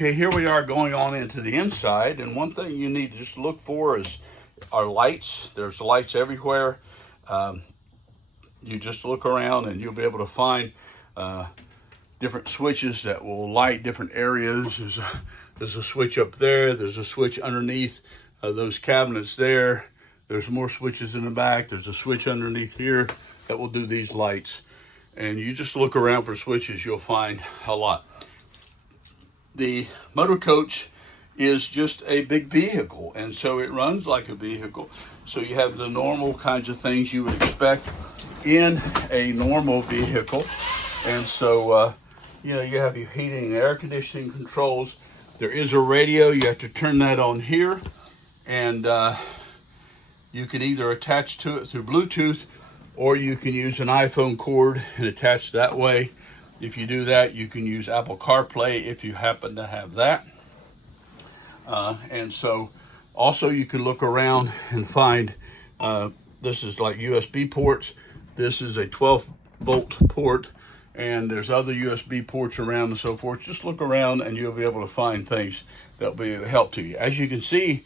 Okay, here we are going on into the inside, and one thing you need to just look for is our lights. There's lights everywhere. Um, you just look around and you'll be able to find different switches that will light different areas. There's a switch up there. There's a switch underneath those cabinets there. There's more switches in the back. There's a switch underneath here that will do these lights. And you just look around for switches, you'll find a lot. The motor coach is just a big vehicle, and so it runs like a vehicle. So you have the normal kinds of things you would expect in a normal vehicle. And so, you have your heating and air conditioning controls. There is a radio. You have to turn that on here, and you can either attach to it through Bluetooth, or you can use an iPhone cord and attach that way. If you do that, you can use Apple CarPlay if you happen to have that. And so also you can look around and find, this is like USB ports. This is a 12-volt port, and there's other USB ports around and so forth. Just look around and you'll be able to find things that'll be of help to you. As you can see,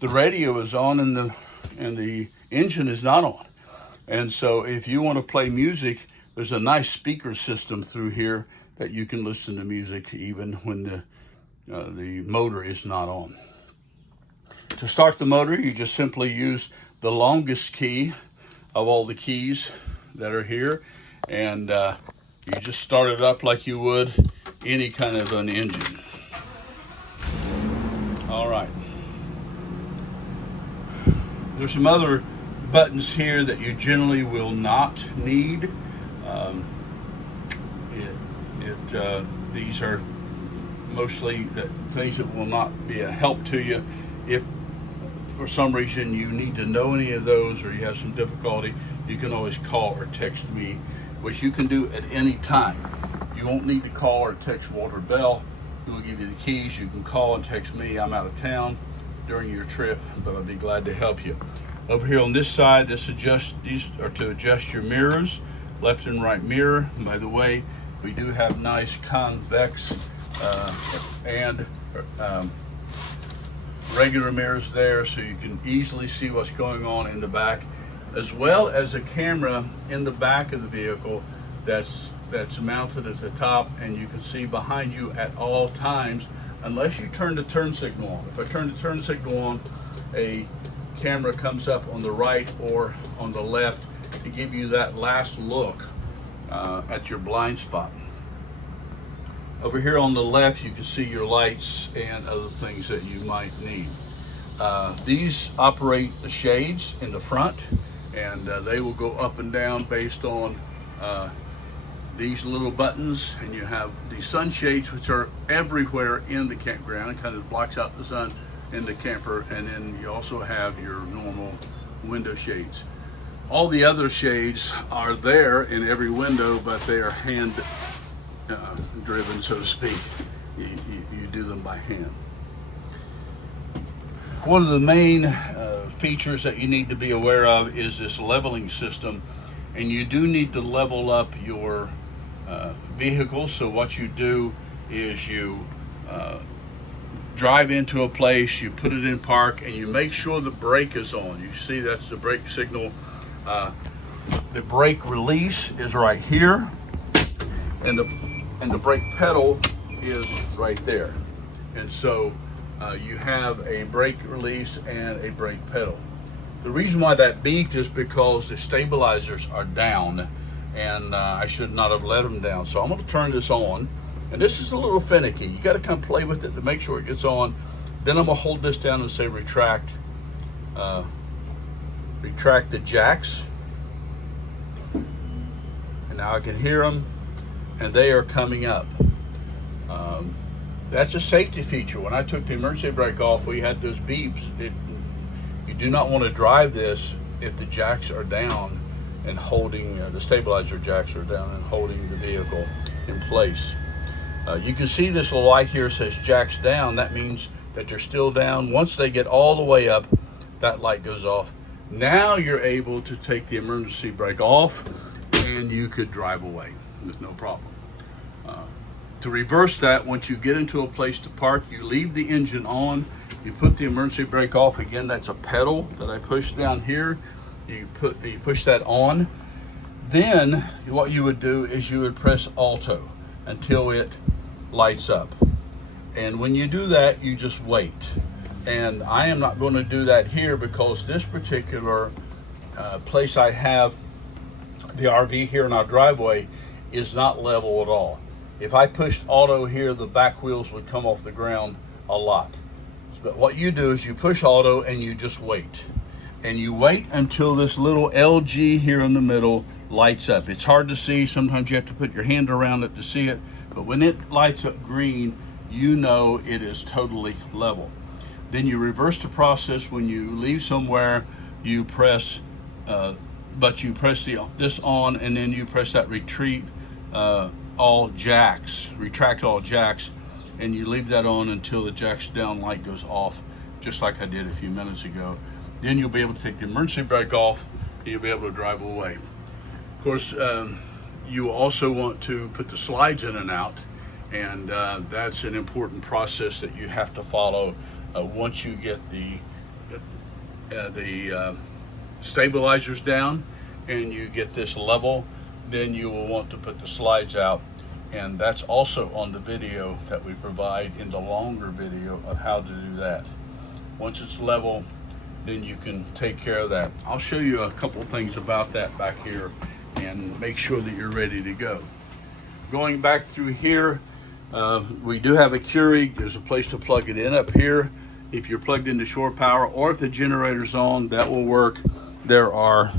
the radio is on and the engine is not on. And so if you want to play music, there's a nice speaker system through here that you can listen to music even when the motor is not on. To start the motor, you just simply use the longest key of all the keys that are here, and you just start it up like you would any kind of an engine. All right. There's some other buttons here that you generally will not need. These are mostly things that will not be a help to you. If for some reason you need to know any of those or you have some difficulty, you can always call or text me, which you can do at any time. You won't need to call or text Walter Bell, who will give you the keys. You can call and text me. I'm out of town during your trip, but I'll be glad to help you. Over here on this side, these are to adjust your mirrors, left and right mirror. By the way, we do have nice convex and regular mirrors there, so you can easily see what's going on in the back, as well as a camera in the back of the vehicle that's mounted at the top, and you can see behind you at all times, unless you turn the turn signal on. If I turn the turn signal on, a camera comes up on the right or on the left to give you that last look at your blind spot. Over here on the left, you can see your lights and other things that you might need. These operate the shades in the front, and they will go up and down based on these little buttons. And you have the sunshades, which are everywhere in the campground. It kind of blocks out the sun in the camper. And then you also have your normal window shades. All the other shades are there in every window, but they are hand driven, so to speak. You do them by hand. One of the main features that you need to be aware of is this leveling system, and you do need to level up your vehicle. So what you do is you drive into a place, you put it in park, and you make sure the brake is on. You see that's the brake signal. The brake release is right here, and the brake pedal is right there. And so you have a brake release and a brake pedal. The reason why that beeped is because the stabilizers are down, and I should not have let them down. So I'm going to turn this on, and this is a little finicky. You got to kind of play with it to make sure it gets on. Then I'm going to hold this down and say retract the jacks, and now I can hear them, and they are coming up. That's a safety feature. When I took the emergency brake off, we had those beeps. You do not want to drive this if the jacks are down and holding, the stabilizer jacks are down and holding the vehicle in place. You can see this little light here says jacks down. That means that they're still down. Once they get all the way up, that light goes off. Now you're able to take the emergency brake off, and you could drive away with no problem. To reverse that, once you get into a place to park, you leave the engine on, you put the emergency brake off. Again, that's a pedal that I push down here. You push that on. Then what you would do is you would press auto until it lights up. And when you do that, you just wait. And I am not going to do that here because this particular place I have the RV here in our driveway is not level at all. If I pushed auto here, the back wheels would come off the ground a lot. But what you do is you push auto and you just wait. And you wait until this little LG here in the middle lights up. It's hard to see. Sometimes you have to put your hand around it to see it. But when it lights up green, you know it is totally level. Then you reverse the process. When you leave somewhere, you press this on, and then you press that retract all jacks, and you leave that on until the jacks down light goes off, just like I did a few minutes ago. Then you'll be able to take the emergency brake off, and you'll be able to drive away. Of course, you also want to put the slides in and out, and that's an important process that you have to follow. Once you get the stabilizers down and you get this level, then you will want to put the slides out, and that's also on the video that we provide in the longer video of how to do that. Once it's level, then you can take care of that. I'll show you a couple of things about that back here and make sure that you're ready to go. Going back through here, we do have a Keurig. There's a place to plug it in up here. If you're plugged into shore power, or if the generator's on, that will work. There are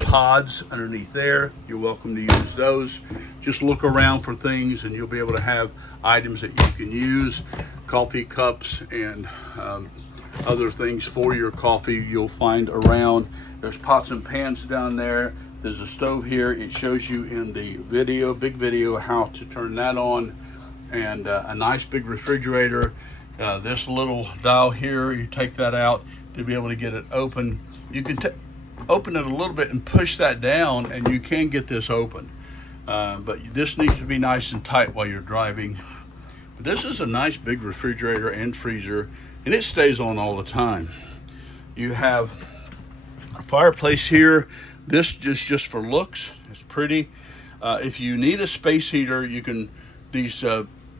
pods underneath there. You're welcome to use those. Just look around for things and you'll be able to have items that you can use. Coffee cups and other things for your coffee you'll find around. There's pots and pans down there. There's a stove here. It shows you in the video, big video, how to turn that on. And a nice big refrigerator. This little dial here, you take that out to be able to get it open. You can open it a little bit and push that down, and you can get this open. But this needs to be nice and tight while you're driving. But this is a nice big refrigerator and freezer, and it stays on all the time. You have a fireplace here. This is just for looks. It's pretty. If you need a space heater, you can, these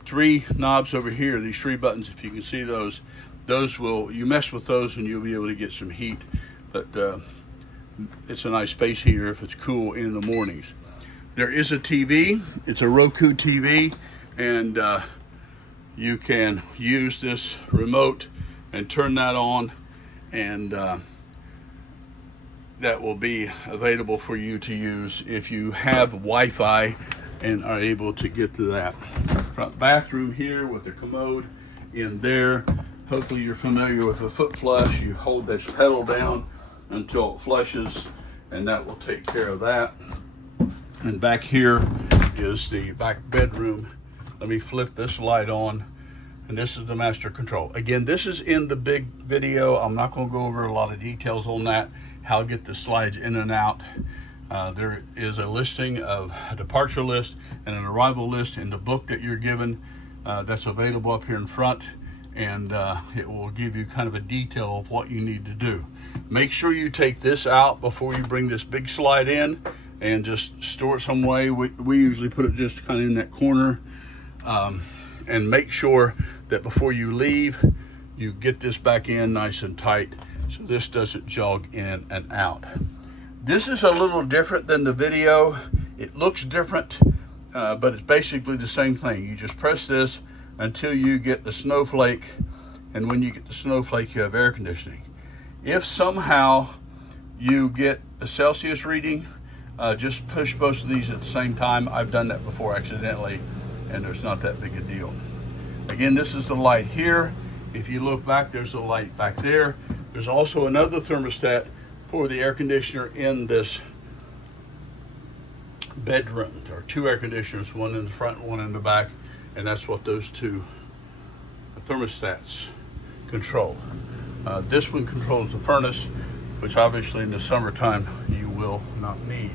three knobs over here, these three buttons, if you can see those will, you mess with those and you'll be able to get some heat. But it's a nice space heater if it's cool in the mornings. There is a TV. It's a Roku TV, and you can use this remote and turn that on, and that will be available for you to use if you have Wi-Fi and are able to get to that. Front bathroom here with the commode in there. Hopefully you're familiar with a foot flush. You hold this pedal down until it flushes, and that will take care of that. And back here is the back bedroom. Let me flip this light on, and this is the master control. Again, this is in the big video. I'm not going to go over a lot of details on that, how to get the slides in and out. There is a listing of a departure list and an arrival list in the book that you're given. That's available up here in front, and it will give you kind of a detail of what you need to do. Make sure you take this out before you bring this big slide in, and just store it some way. We usually put it just kind of in that corner, and make sure that before you leave, you get this back in nice and tight so this doesn't jog in and out. This is a little different than the video. It looks different, but it's basically the same thing. You just press this until you get the snowflake, and when you get the snowflake, you have air conditioning. If somehow you get a Celsius reading, just push both of these at the same time. I've done that before accidentally, and there's not that big a deal. Again, this is the light here. If you look back, there's the light back there. There's also another thermostat for the air conditioner in this bedroom. There are two air conditioners, one in the front, one in the back, and that's what those two thermostats control. This one controls the furnace, which obviously in the summertime you will not need.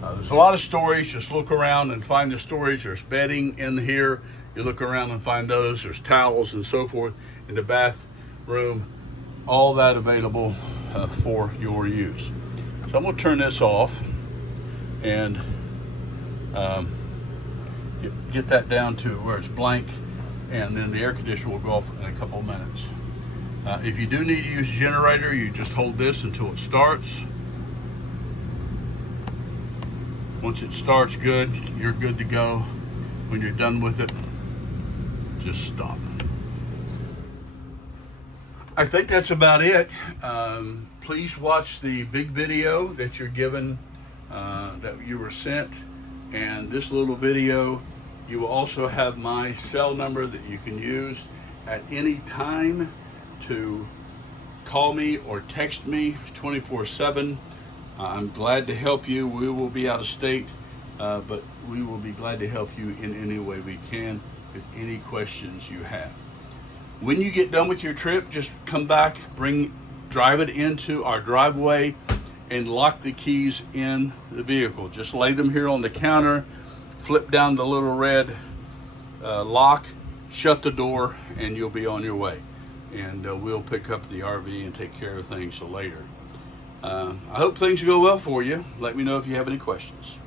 There's a lot of storage. Just look around and find the storage. There's bedding in here. You look around and find those. There's towels and so forth in the bathroom. All that available for your use. So I'm going to turn this off and get that down to where it's blank, and then the air conditioner will go off in a couple of minutes. If you do need to use a generator, you just hold this until it starts. Once it starts good, you're good to go. When you're done with it, just stop. I think that's about it. Please watch the big video that you're given, that you were sent, and this little video. You will also have my cell number that you can use at any time to call me or text me 24/7. I'm glad to help you. We will be out of state, but we will be glad to help you in any way we can with any questions you have. When you get done with your trip, just come back, drive it into our driveway and lock the keys in the vehicle. Just lay them here on the counter, flip down the little red lock, shut the door, and you'll be on your way. And we'll pick up the RV and take care of things later. I hope things go well for you. Let me know if you have any questions.